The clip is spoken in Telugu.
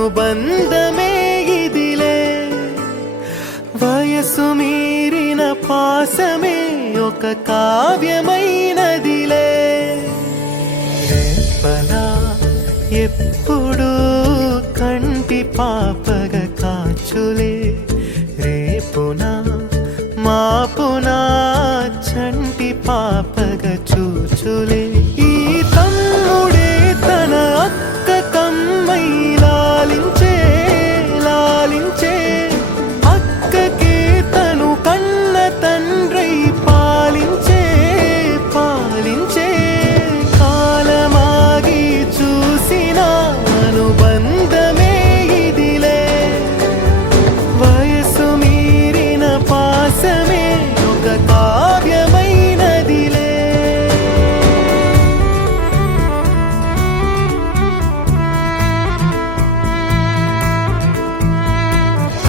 అనుబంధమే ఇదిలే వయసు మీరిన పాసమే ఒక కావ్యమైనదిలే రేపలా ఎప్పుడు కంటి పాపగ కాచులే రేపునా మాపునా చంటి పాపగ చూచులే